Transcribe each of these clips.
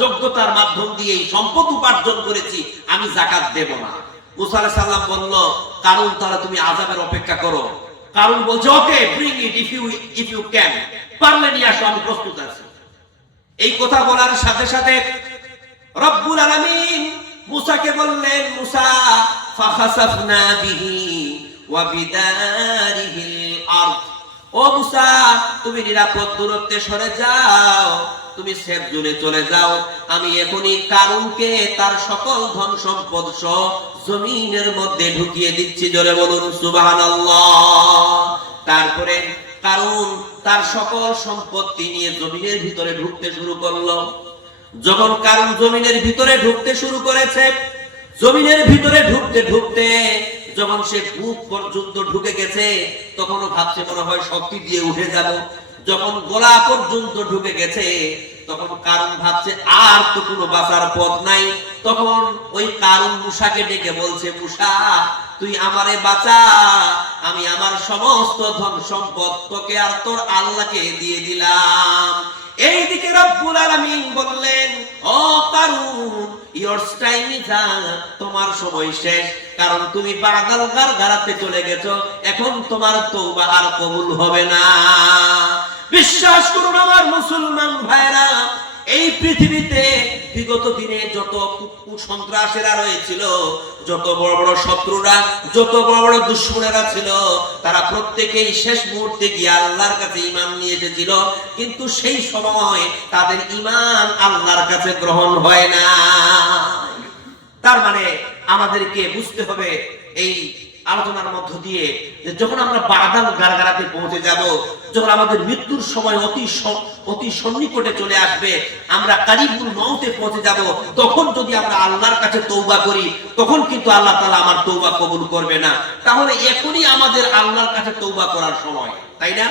যোগ্যতার মাধ্যম দিয়ে এই সম্পদ উপার্জন করেছি, আমি যাকাত দেব না। মুসা আলাইহিস সালাম বলল, কারণ তাহলে তুমি আযাবের অপেক্ষা করো। কারণ বলছে, okay bring it if you can, পারলে নিয়ে আসো, আমি প্রস্তুত আছি। এই কথা বলার সাথে সাথে রব্বুল আলামিন মুসাকে বললেন, মুসা ফাখাসাফনা বিহি ওয়া বিদারিহিল আরদ, ও মুসা তুমি নিরাপদ দূরত্বে সরে যাও, তুমি সেফ জোনে চলে যাও। আমি এখনই কারুনকে তার সকল ধন সম্পদ সহ জমিনের মধ্যে ঢুকিয়ে দিচ্ছি। জোরে বলুন সুবহানাল্লাহ। তারপরে কারুন তার সকল সম্পত্তি নিয়ে জমিনের ভিতরে ঢুকতে শুরু করলো। যখন কারুন জমিনের ভিতরে ঢুকতে শুরু করেছে, জমিনের ভিতরে ঢুকতে ঢুকতে যখন সে বুক পর্যন্ত ঢুকে গেছে, তখনও ভাবছে মনে হয় শক্তি দিয়ে উঠে যাব। যখন গলা পর্যন্ত ঢুকে গেছে, তখন কারুন ভাবছে আর তো কোনো বাঁচার পথ নাই। তখন ওই কারুন মুসাকে ডেকে বলছে, মুসা তুই আমারে বাঁচা, আমি আমার সমস্ত ধন সম্পদ তোকে আর তোর আল্লাহকে দিয়ে দিলাম। এইদিকে রব্বুল আলামিন বললেন, ও কারুন, ইওর টাইম ইজ আপ, তোমার সময় শেষ। কারণ তুমি বাগাল গারগারাতে চলে গেছো, এখন তোমার তওবা আর কবুল হবে না। বিশ্বাস করুন আমার মুসলমান ভাইরা, এই পৃথিবীতে বিগত দিনে যত সন্ত্রাসীরা রয়েছিল, যত বড় বড় শত্রুরা, যত বড় বড় দুশমনেরা ছিল, তারা প্রত্যেকেই শেষ মুহূর্তে গিয়ে আল্লাহর কাছে ঈমান নিয়ে এসেছিল, কিন্তু সেই সময় তাদের ঈমান আল্লাহর কাছে গ্রহণ হয় না। তার মানে আমাদেরকে বুঝতে হবে এই আলোচনার মধ্য দিয়ে যে যখন আমরা বাগাল গারগারাতে পৌঁছে যাব, যখন আমাদের মৃত্যুর সময় অতি সন্নিকটে চলে আসবে, আমরা কারিবুল মউতে পৌঁছে যাব, তখন যদি আমরা আল্লাহর কাছে তওবা করি, তখন কিন্তু আল্লাহ তাআলা আমার তওবা কবুল করবে না। তাহলে এখনই আমাদের আল্লাহর কাছে তওবা করার সময়, তাই না?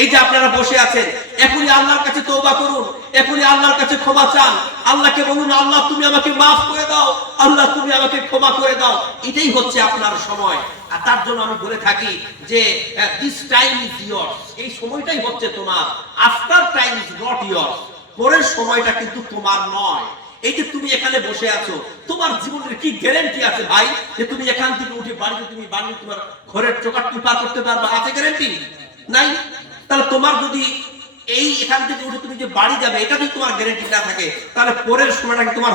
এই যে আপনারা বসে আছেন, এখনই আল্লাহর কাছে তওবা করুন, এখনই আল্লাহর কাছে ক্ষমা চান। আল্লাহকে বলুন, আল্লাহ তুমি আমাকে মাফ করে দাও, আল্লাহ তুমি আমাকে ক্ষমা করে দাও। এটাই হচ্ছে আপনার সময়। আর তার জন্য আমি বলে থাকি যে দিস টাইম ইজ ইয়ার্স, এই সময়টাই হচ্ছে তোমার। After time is not years, পরের সময়টা কিন্তু তোমার নয়। এই যে তুমি এখানে বসে আছো, তোমার জীবনের কি গ্যারান্টি আছে ভাই যে তুমি এখান থেকে উঠে বাড়িতে তোমার ঘরের চৌকাঠটি পার করতে পারবে? আছে গ্যারান্টি? নাই। তাহলে তোমার যদি এই এখান থেকে উঠে তুমি যে বাড়ি যাবে, এটা যদি তোমার গ্যারান্টি না থাকে, তাহলে পরের সময়টা কি তোমার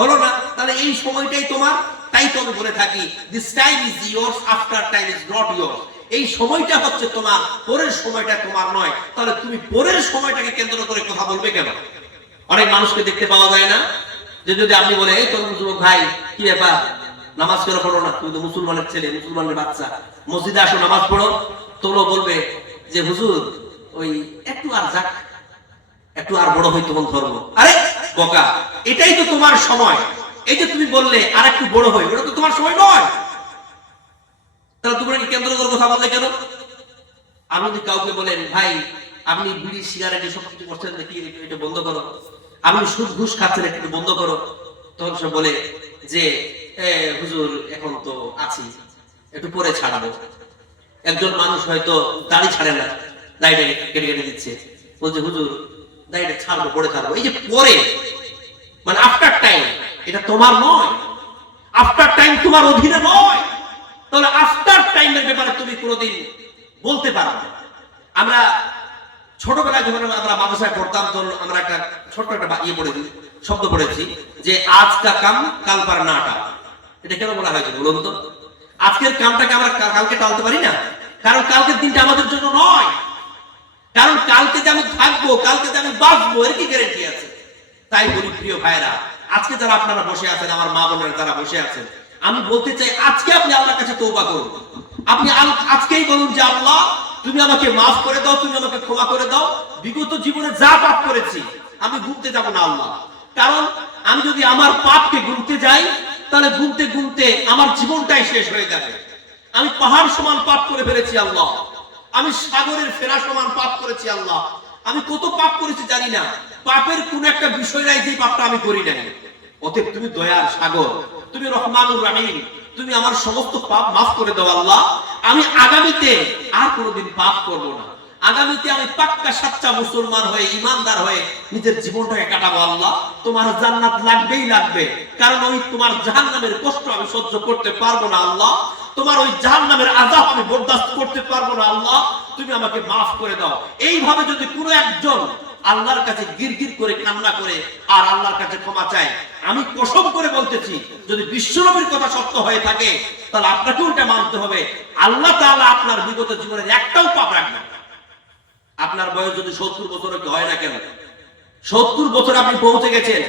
হলো না? তাহলে এই সময়টাই তোমার। তাই তো আমি বলে থাকি, this time is yours, after time is not yours. এই সময়টা হচ্ছে তোমার, পরের সময়টা তোমার নয়। তাহলে তুমি পরের সময়টাকে কেন্দ্র করে কথা বলবে কেন? অনেক মানুষকে দেখতে পাওয়া যায় না যে যদি আপনি বলে, এই তোর যুবক ভাই কি ব্যাপার, নামাজ কেন পড়ো না? তুমি তো মুসলমানের ছেলে, মুসলমানের বাচ্চা, মসজিদে আসো নামাজ পড়ো। তোমরা বলবে যে হুজুর ওই একটু আর যাক, একটু আর বড় হই তখন ধরবো। আরে বোকা, এটাই তো তোমার সময়। এই যে তুমি বললে আর একটু বড় হই, ওটা তো তোমার সময় নয়। তাহলে তোমরা কি কেন্দ্র করে কথা বললে কেন? আপনি যদি কাউকে বলেন, ভাই আপনি বিড়ি সিগারেট এসব কিছু করছেন নাকি, এটা বন্ধ করো। আপনি সুদ ঘুষ খাচ্ছেন, একটু বন্ধ করো। তখন সে বলে যে হুজুর এখন তো আছি, একটু পরে ছাড়াবো। একজন মানুষ হয়তো দাড়ি ছাড়ে না, দাড়িটা কেটে কেটে দিচ্ছে, বলছে হুজুর দাড়িটা ছাড়বো, পরে ছাড়বো। এই যে পরে মানে আফটার টাইম, এটা তোমার নয়। আফটার টাইম তোমার অধীনে নয়। তাহলে আফটার টাইমের ব্যাপারে তুমি কোনোদিন বলতে পারো না। আমরা ছোটবেলায় যখন আমরা মাদ্রাসায় পড়তাম, তখন আমরা একটা ছোট্ট একটা পড়েছি, শব্দ পড়েছি যে আজ কা কাম কাল পার নাটা। এটা কেন বলা হয়েছে বলুন তো? আজকের কামটাকে আমরা কালকে টালতে পারি না, কারণ কালকের দিনটা আমাদের জন্য নয়। কারণ কালকে যে আমি থাকবো, কালকে যে আমি বাঁচবো, এর কি গ্যারান্টি আছে? তাই বলি প্রিয় ভাইরা, আজকে যারা আপনারা বসে আছেন, আমার মা বোনেরা যারা বসে আছেন, আমি বলতে চাই আজকে আপনি আল্লাহর কাছে তওবা করুন। আপনি আজকেই বলুন যে আল্লাহ তুমি আমাকে মাফ করে দাও, তুমি আমাকে ক্ষমা করে দাও। বিগত জীবনে যা পাপ করেছি আমি গুনতে যাব না আল্লাহ। কারণ আমি যদি আমার পাপকে গুনতে যাই, তাহলে গুনতে গুনতে আমার জীবনটাই শেষ হয়ে যাবে। আমি পাহাড় সমান পাপ করে ফেলেছি আল্লাহ, আমি সাগরের ফেরা সমান পাপ করেছি আল্লাহ। আমি কত পাপ করেছি জানি না, পাপের কোন একটা বিষয় নাই যে পাপটা আমি করি নাই। অতএব তুমি দয়ার সাগর, তুমি রহমানুর রহিম, তুমি আমার সমস্ত পাপ মাফ করে দাও আল্লাহ। আমি আগামীতে আর কোনোদিন পাপ করব না। আগামীতে আমি পাক্কা সাচ্চা মুসলমান হয়ে ইমানদার হয়ে নিজের জীবনটাকে কাটাবো। আল্লাহ তোমার জান্নাত লাগবেই লাগবে, কারণ ওই তোমার জাহান্নামের কষ্ট আমি সহ্য করতে পারবো না আল্লাহ, তোমার ওই জাহান্নামের আযাব আমি বরদাস্ত করতে পারবো না আল্লাহ, তুমি আমাকে মাফ করে দাও। এইভাবে যদি কোনো একজন আল্লাহর কাছে গিরগির করে কান্না করে আর আল্লাহর কাছে ক্ষমা চায়, আমি কসম করে বলতেছি যদি বিশ্বনবীর কথা সত্য হয়ে থাকে তাহলে আপনাকেও এটা মানতে হবে আল্লাহ তাআলা আপনার বিগত জীবনের একটাও পাপ রাখবেন। আপনার বয়স যদি 70 বছর হয় না কেন, 70 বছর আপনি পৌঁছে গেছেন,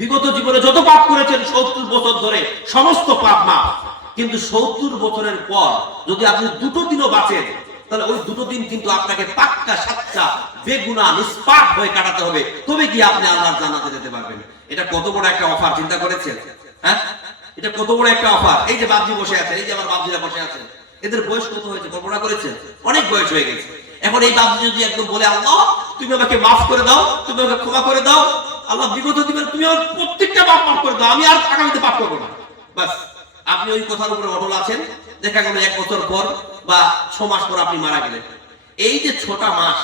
বিগত জীবনে যত পাপ করেছেন 70 বছর ধরে সমস্ত পাপ মাফ। কিন্তু 70 বছরের পর যদি আপনি দুটো দিনও বাঁচেন তাহলে ওই দুটো দিন কিন্তু আপনাকে পাক্কা সাচ্চা বেগুনাহ নিষ্পাপ হয়ে কাটাতে হবে, তবে কি আপনি আল্লাহর জান্নাতে যেতে পারবেন। এটা কত বড় একটা অফার, চিন্তা করেছেন? হ্যাঁ, এটা কত বড় একটা অফার। এই যে বাবজি বসে আছে, এই যে আমার বাবজিরা বসে আছেন, এদের বয়স কত হয়েছে কল্পনা করেছেন? অনেক বয়স হয়ে গেছে। এখন এই বাবজি যদি একদম বলে আল্লাহ তুমি আমাকে মাফ করে দাও, তুমি আমাকে ক্ষমা করে দাও, আল্লাহ বিগত জীবনে তুমি আমার প্রত্যেকটা পাপ মাফ করে দাও, আমি আর আগামীতে পাপ করবো না, বাস আপনি ওই কথার উপরে অটল আছেন। দেখা গেল 1 বছর পর বা 6 মাস পর আপনি মারা গেলেন। এই যে 6টা মাস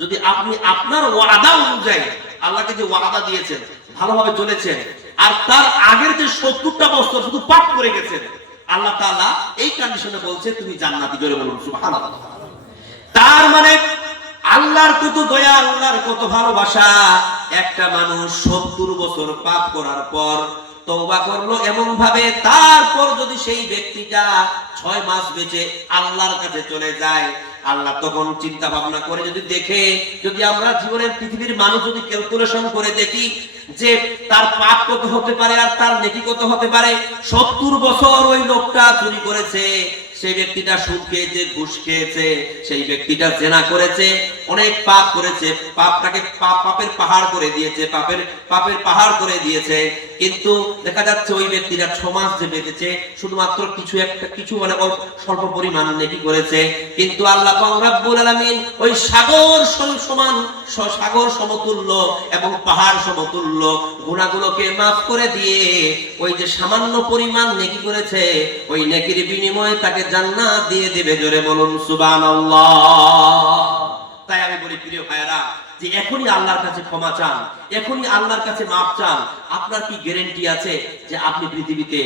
যদি আপনি আপনার ওয়াদা অনুযায়ী আল্লাহকে যে ওয়াদা দিয়েছেন ভালোভাবে চলেছেন, আর তার আগের যে 70টা বছর শুধু পাপ করে গেছেন, আল্লাহ তাআলা এই কন্ডিশনে বলছে তুমি জান্নাতি। জোরে বলুন সুবহানাল্লাহ। তার মানে আল্লাহর কত দয়া, আল্লাহর কত ভালোবাসা। একটা মানুষ 70 বছর পাপ করার পর তওবা করলো এমন ভাবে, তারপর যদি সেই ব্যক্তিটা 6 মাস বেঁচে আল্লাহর কাছে চলে যায়, আল্লাহ তখন চিন্তা ভাবনা করে যদি দেখে, যদি আমরা জীবনের পৃথিবীর মানুষ যদি ক্যালকুলেশন করে দেখি যে তার পাপ কত হতে পারে আর তার নেকি কত হতে পারে। 70 বছর ওই লোকটা চুরি করেছে, সেই ব্যক্তিটা সুদ খেয়েছে, ঘুষ খেয়েছে, সেই ব্যক্তিটা জেনা করেছে, অনেক পাপ করেছে, পাপটাকে পাপের পাহাড় করে দিয়েছে, পাপের পাহাড় করে দিয়েছে। কিন্তু দেখা যাচ্ছে ওই ব্যক্তিটা 6 মাস যে বেঁচেছে শুধুমাত্র কিছু মানে স্বল্প পরিমাণ নেকি করেছে। কিন্তু আল্লাহ পাক রব্বুল আলামিন ওই সাগর সমান, সাগর সমতুল্য এবং পাহাড় সমতুল্য গুনাহগুলোকে মাফ করে দিয়ে ওই যে সামান্য পরিমাণ নেকি করেছে, ওই নেকির বিনিময়ে তাকে জান্নাত দিয়ে দেবে। জোরে বলুন সুবহানাল্লাহ। তাই আমি বলি প্রিয় ভাইরা যে এখনই আল্লাহর কাছে ক্ষমা চান, এখনই আল্লাহর কাছে মাফ চান। আপনার কি গ্যারান্টি আছে যে আপনি পৃথিবীতে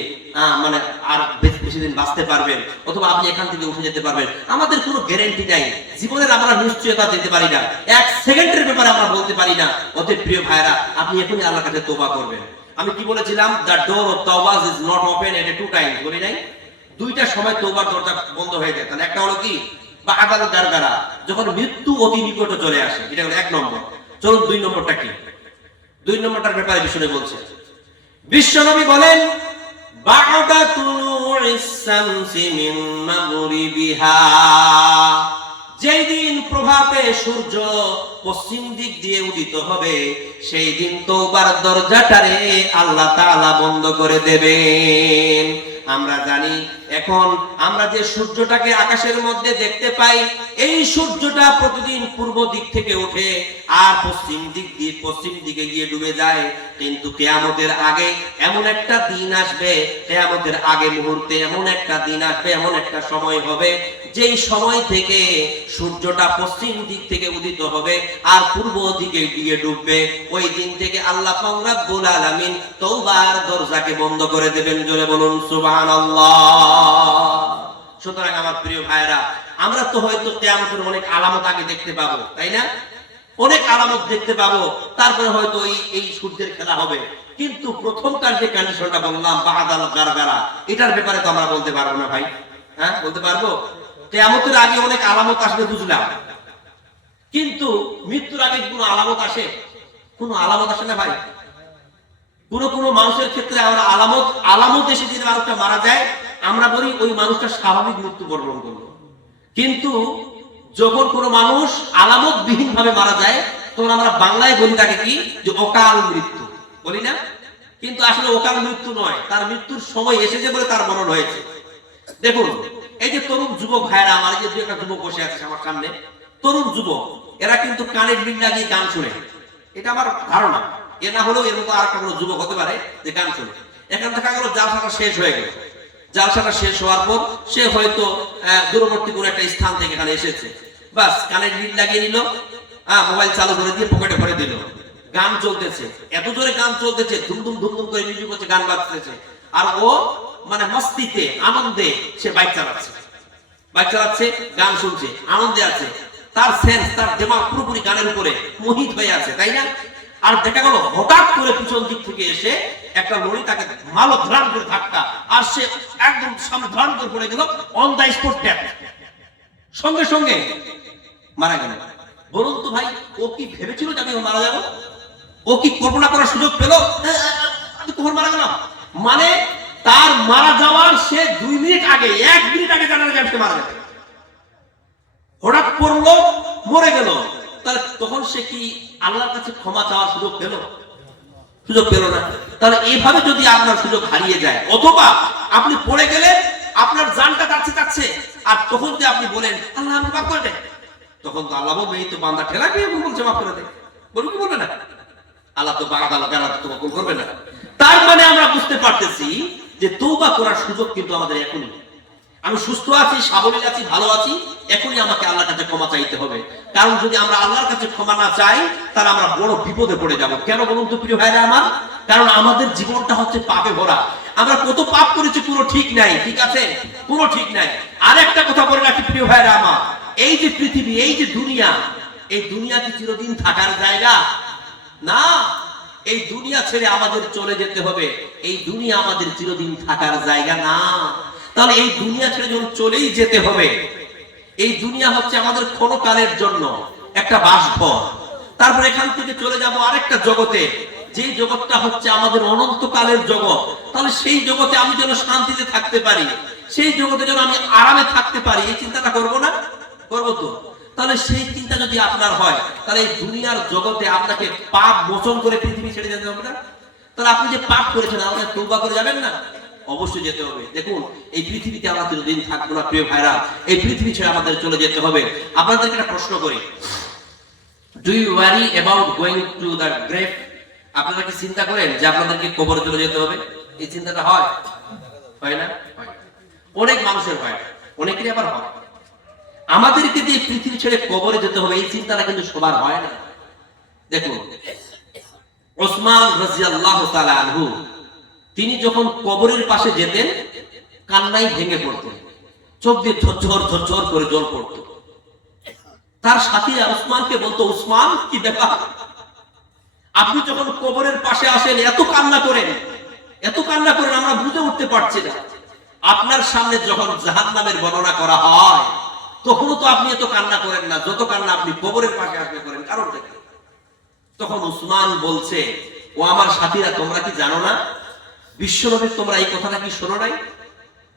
মানে আর বেশি দিন বাঁচতে পারবেন, অথবা আপনি এখান থেকে উঠে যেতে পারবেন? আমাদের কোনো গ্যারান্টি নাই, জীবনের আমরা নিশ্চয়তা দিতে পারি না, 1 সেকেন্ডের ব্যাপারে আমরা বলতে পারি না। অতএব প্রিয় ভাইরা আপনি এখনই আল্লাহর কাছে তওবা করবেন। আমি কি বলেছিলাম? দ্য ডোর অফ তওবা is not open at 2 Times, বলি নাই? 2টা সময় তওবার দরজা বন্ধ হয়ে যায়। তাহলে একটা হলো কি? বা আদাল গারগারা, যখন মৃত্যু অতি নিকটে চলে আসে, এটা হলো 1 নম্বর। চলুন 2 নম্বরটা কি? 2 নম্বরটার ব্যাপারে বিশ্বনবী বলছে। বিশ্বনবী বলেন বা'দা তুলু'ইস শামসি মিন মাগরিবিহা, যেই দিন প্রভাতে সূর্য পশ্চিম দিক দিয়ে উদিত হবে সেই দিন তওবার দরজাটারে আল্লাহ তাআলা বন্ধ করে দেবেন। আমরা জানি এখন আমরা যে সূর্যটাকে আকাশের মধ্যে দেখতে পাই, এই সূর্যটা প্রতিদিন পূর্ব দিক থেকে ওঠে আর পশ্চিম দিকে গিয়ে ডুবে যায়। কিন্তু কিয়ামতের আগে এমন একটা দিন আসবে, কিয়ামতের আগে মুহূর্তে এমন একটা দিন আসবে, এমন একটা সময় হবে যেই সময় থেকে সূর্যটা পশ্চিম দিক থেকে উদিত হবে আর পূর্ব দিকে গিয়ে ডুববে। ওই দিন থেকে আল্লাহ পাক রব্বুল আলামিন তওবার দরজাকে বন্ধ করে দেবেন। জোরে বলুন সুবহানাল্লাহ। সুতরাং আমার প্রিয় ভাইরা, আমরা তো হয়তো কিয়ামতের অনেক আলামত আগে দেখতে পাবো, তাই না? অনেক আলামত দেখতে পাবো, তারপরে হয়তো এই সূর্যের খেলা হবে। কিন্তু প্রথমকার যে কন্ডিশনটা বললাম বা'দাল গারগারা, এটার ব্যাপারে তো আমরা বলতে পারবো না ভাই। হ্যাঁ, বলতে পারবো? কিয়ামতের আগে অনেক আলামত আসবে বুঝলাম, কিন্তু মৃত্যুর আগে কোনো আলামত আসে? কোনো আলামত আসে না ভাই। কোন মানুষের ক্ষেত্রে আমরা আলামত এসে যদি মানুষটা মারা যায় আমরা বলি ওই মানুষটা স্বাভাবিক মৃত্যুবরণ করলো। কিন্তু যখন কোনো মানুষ আলামত বিহীন ভাবে মারা যায় তখন আমরা বাংলায় বলি তাকে কি, যে অকাল মৃত্যু, বলি না? কিন্তু আসলে অকাল মৃত্যু নয়, তার মৃত্যুর সময় এসেছে বলে তার মরণ হয়েছে। দেখুন এই যে তরুণ যুবক ভাইরা, আমার যে 2 একটা যুবক বসে আছে আমার সামনে, তরুণ যুবক, এরা কিন্তু কানে বিল লাগিয়ে গান শুনে, এটা আমার ধারণা। এ না হলেও এর মতো আর একটা কোনো যুবক হতে পারে যে গান শুনে। এখানে দেখা গেল জালসাটা শেষ হয়ে গেল, জালসাটা শেষ হওয়ার পর সে হয়তো দূরবর্তী কোনো একটা স্থান থেকে এখানে এসেছে। বাস কানে লিড লাগিয়ে নিল, মোবাইল চালু করে দিয়ে পকেটে ভরে দিল, গান চলতেছে, এত জোরে গান চলতেছে, ধুমধুম ধুমধুম করে মিউজিক হচ্ছে, গান বাজতেছে, আর ও মানে মস্তিতে আনন্দে সে বাইক চালাচ্ছে, গান শুনছে, আনন্দে আছে, তার সেন্স, তার দিমাগ পুরোপুরি গানের উপরে মোহিত হয়ে আছে, তাই না? আর দেখা গেল হঠাৎ করে পিছন দিক থেকে এসে একটা লরি তাকে মালো ধ্রান করে ধাক্কা, আর সে একদম সামনে ধ্রান করে পড়ে গেল, অন দা স্পট ডেথ, সঙ্গে সঙ্গে মারা গেল। বলুন তো ভাই, ও কি ভেবেছিল যে আমি মারা যাবো? ও কি কল্পনা করার সুযোগ পেল আমি তখন মারা গেলাম? মানে তার মারা যাওয়ার সে 2 মিনিট আগে, 1 মিনিট আগে জানা যায় সে মারা যাবে, হঠাৎ পড়লো মরে গেল। তাহলে তখন সে কি আল্লাহর কাছে ক্ষমা চাওয়ার সুযোগ পেল? সুযোগ পেল না। তাহলে এইভাবে যদি আপনার সুযোগ হারিয়ে যায়, অথবা আপনি পড়ে গেলে আপনার জানটা যাচ্ছে, আর তখন যে আপনি বলেন আল্লাহ আমাকে মাফ করে দেন, তখন তো আল্লাহ বলবে এই তো বান্দা ঠেলা দিয়ে বলছে মাফ করে দেন, বলবে কি বলবে না? আল্লাহ তো তোমাকে করবে না। তার মানে আমরা বুঝতে পারতেছি যে তওবা করার সুযোগ কিন্তু আমাদের এখনই। আমি সুস্থ আছি, সাবলীল আছি, ভালো আছি, এখনই আমাকে আল্লাহর কাছে ক্ষমা চাইতে হবে। কারণ যদি আমরা আল্লাহর কাছে ক্ষমা না চাই, তাহলে আমরা বড় বিপদে পড়ে যাব। কেন বলুন তো প্রিয় ভাইরা আমার? কারণ আমাদের জীবনটা হচ্ছে পাপে ভরা। আমরা কত পাপ করেছি কোনো ঠিক নাই, ঠিক আছে? কোনো ঠিক নাই। আর একটা কথা বলে রাখি প্রিয় ভাইরা আমার, এই যে পৃথিবী, এই যে দুনিয়া, এই দুনিয়া কি চিরদিন থাকার জায়গা না। এই দুনিয়া ছেড়ে আমাদের চলে যেতে হবে। এই দুনিয়া আমাদের চিরদিন থাকার জায়গা না। তাহলে এই দুনিয়া ছেড়ে যখন চলেই যেতে হবে, এই দুনিয়া হচ্ছে আমাদের ক্ষণকালের জন্য একটা বাসঘর। তারপর এখান থেকে চলে যাব আরেকটা জগতে, যে জগৎটা হচ্ছে আমাদের অনন্তকালের জগৎ। তাহলে সেই জগতে আমি যেন শান্তিতে থাকতে পারি, সেই জগতে যেন আমি আরামে থাকতে পারি, এই চিন্তাটা করব না? করবো তো। তাহলে সেই চিন্তা যদি আপনার হয়, তাহলে এই দুনিয়ার জগতে আপনাকে পাপ মোচন করে পৃথিবী ছেড়ে যেতে হবে না? তাহলে আপনি যে পাপ করেছেন, আমাকে তওবা করে যাবেন না? অবশ্যই যেতে হবে। দেখুন, এই পৃথিবীতে আমরা চিরদিন থাকবো না প্রিয় ভাইরা, এই পৃথিবী ছেড়ে আমাদের চলে যেতে হবে। আপনাদেরকে একটা প্রশ্ন করি, do you worry about going to the grave? আপনারা কি চিন্তা করেন যে আপনাদেরকে কবরে চলে যেতে হবে? এই চিন্তাটা হয়? হয় না? হয়। অনেক মানুষের হয়, অনেকেরই আবার হয়। আমাদেরকে দিয়ে পৃথিবী ছেড়ে কবরে যেতে হবে, এই চিন্তাটা কিন্তু সবার হয় না। দেখুন, ওসমান রাদিয়াল্লাহু তাআলা আনহু, তিনি যখন কবরের পাশে যেতেন, কান্নায় ভেঙে পড়তেন, চোখ দিয়ে ঝরঝর ঝরঝর করে জল পড়তো। তার সাথীরা ওসমানকে বলতো, ওসমান কি ব্যাপার, আপনি যখন কবরের পাশে আসেন এত কান্না করেন, আমরা বুঝে উঠতে পারছি না। আপনার সামনে যখন জাহান্নামের বর্ণনা করা হয়, তখনও তো আপনি এত কান্না করেন না, যত কান্না আপনি কবরের পাশে আসলে করেন। কারণটা কি? তখন ওসমান বলছে, ও আমার সাথীরা, তোমরা কি জানো না, বিশ্বনবী, তোমরা এই কথাটা কি শোনো নাই?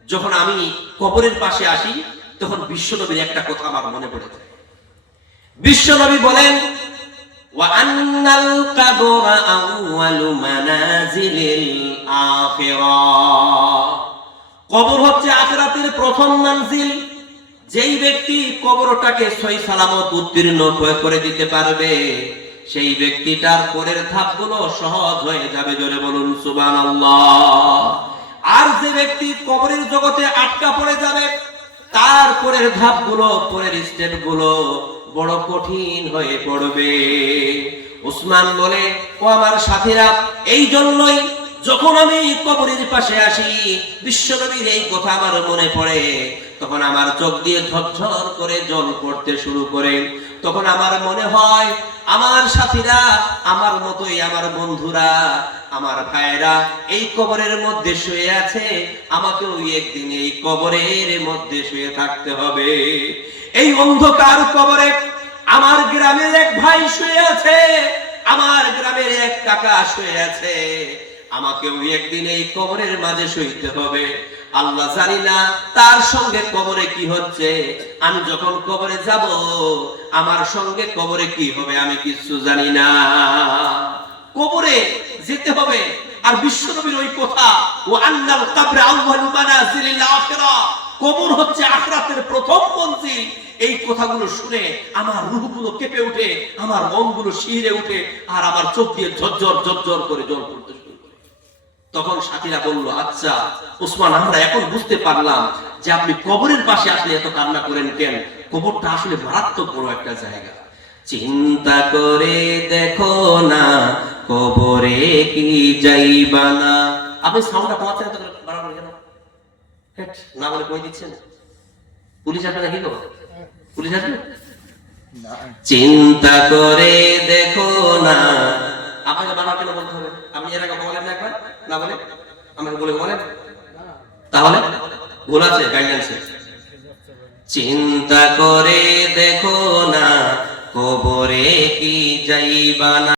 যখন আমি কবরের পাশে আসি, তখন বিশ্বনবীর একটা কথা আমার মনে পড়ে যায়। বিশ্বনবী বলেন, ওয়া আন্নাল কবরা আউয়ালু মানাজিলিল আখিরাহ, কবর হচ্ছে আখিরাতের প্রথম মঞ্জিল। যেই ব্যক্তি কবরটাকে সহি সালামত উত্তীর্ণ করে দিতে পারবে, সেই ব্যক্তিটার পরের ধাপগুলো সহজ হয়ে যাবে। জোরে বলুন সুবহানাল্লাহ। আর যে ব্যক্তি কবরের জগতে আটকা পড়ে যাবে, তার পরের ধাপগুলো, পরের স্টেপগুলো বড় কঠিন হয়ে পড়বে। ওসমান বলে, ও আমার সাথীরা, এই জন্যই যখন আমি কবরের পাশে আসি, বিশ্বনবীর এই কথা আমার মনে পড়ে, তখন আমার চোখ দিয়ে ঝরঝর করে জল পড়তে শুরু করে। তখন আমার মনে হয়, আমার সাথীরা, আমার মতোই আমার বন্ধুরা, আমার ভাইরা এই কবরের মধ্যে শুয়ে আছে, আমাকেও একদিন এই কবরের মধ্যে শুয়ে থাকতে হবে। এই অন্ধকার কবরে আমার গ্রামের এক ভাই শুয়ে আছে, আমার গ্রামের এক কাকা শুয়ে আছে, আমাকেও একদিন এই কবরের মাঝে শুইতে হবে। আল্লাহ জানি না তার সঙ্গে কবরে কি হচ্ছে, আমি যখন কবরে যাব, আমার সঙ্গে কবরে কি হবে আমি কিছু জানি না। কবরে যেতে হবে। আর বিশ্বনবীর ওই কথা, ও আন্নাল কবরে আউয়ালু মানাজিলিল আখিরাহ, কবর হচ্ছে আখিরাতের প্রথম মঞ্জিল। এই কথাগুলো শুনে আমার রূহগুলো কেঁপে ওঠে, আমার মনগুলো শিহরে ওঠে, আর আমার চোখ দিয়ে ঝরঝর ঝরঝর করে জল পড়তে শুরু করে। তখন সাথীরা বলল, আচ্ছা ওসমান, আমরা এখন বুঝতে পারলাম যে আপনি কবরের পাশে আসলে এত কান্না করেন কেন। কবরটা আসলে মারাত্মক বড় একটা জায়গা। চিন্তা করে দেখো না কবরে কি যাইবা না। আপনি সাউন্ডটা কমাচ্ছেন এত করে বাড়াবেন কেন? হেট, না বলে কই দিচ্ছেন? পুলিশ আসবে নাকি গো? পুলিশ আসবে? চিন্তা করে দেখো না। আপনাকে বানার কেন বলতে হবে? আপনি এর আগে বলেন না একবার? না বলে আমাকে বলে বলেন, তাহলে ভুল আছে গাইডলাইন্সে। চিন্তা করে দেখো না কবরে কি যাইবা না।